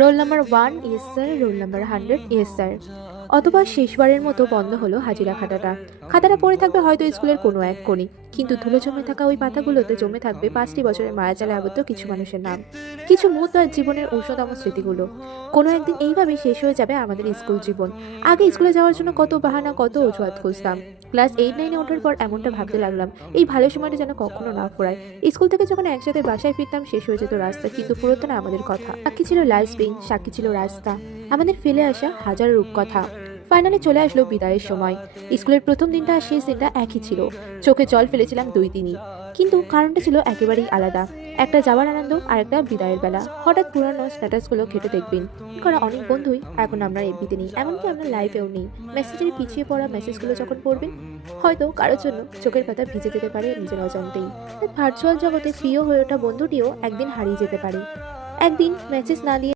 Roll number 1 yes sir, roll number 100 yes sir. অথবা শেষবারের মতো বন্ধ হলো হাজিরা খাতাটা। খাতাটা পড়ে থাকবে হয়তো স্কুলের কোনো এক কোণে, কিন্তু ধুলো জমে থাকা ওই পাতাগুলোতে জমে থাকবে 5টি বছরের মায়াজালে আবদ্ধ কিছু মানুষের নাম, কিছু মুহূর্ত আর জীবনের উষ্ণতম স্মৃতিগুলো। কোনো একদিন এইভাবেই শেষ হয়ে যাবে আমাদের স্কুল জীবন। আগে স্কুলে যাওয়ার জন্য কত বাহানা, কত অজুহাত খুঁজতাম। ক্লাস 8-9-এ ওঠার পর এমনটা ভাবতে লাগলাম, এই ভালো সময়টা যেন কখনো না ফুরায়। স্কুল থেকে যখন একসাথে বাসায় ফিরতাম, শেষ হয়ে যেত রাস্তা, কিন্তু ফুরোতো না আমাদের কথা। সাক্ষী ছিল লাল বেঞ্চ, সাক্ষী ছিল রাস্তা, আমাদের ফেলে আসা হাজার রূপকথা। ফাইনালি চলে আসলো বিদায়ের সময়। স্কুলের প্রথম দিনটা আর শেষ দিনটা একই ছিল। চোখে জল ফেলেছিলাম দুই দিনই, কিন্তু কারণটা ছিল একেবারেই আলাদা। একটা যাওয়ার আনন্দ আর একটা বিদায়ের বেলা। হঠাৎ পুরানো স্ট্যাটাসগুলো ঘেটে দেখবেন করা অনেক বন্ধুই এখন আমরা এফবিতে নেই, এমনকি আমরা লাইফেও নেই। মেসেজের পিছিয়ে পড়া মেসেজগুলো যখন পড়বেন, হয়তো কারোর জন্য চোখের পাতা ভিজে যেতে পারে নিজের অজান্তেই। ভার্চুয়াল জগতে প্রিয় হয়ে ওঠা বন্ধুটিও একদিন হারিয়ে যেতে পারে। একদিন মেসেজ না দিয়ে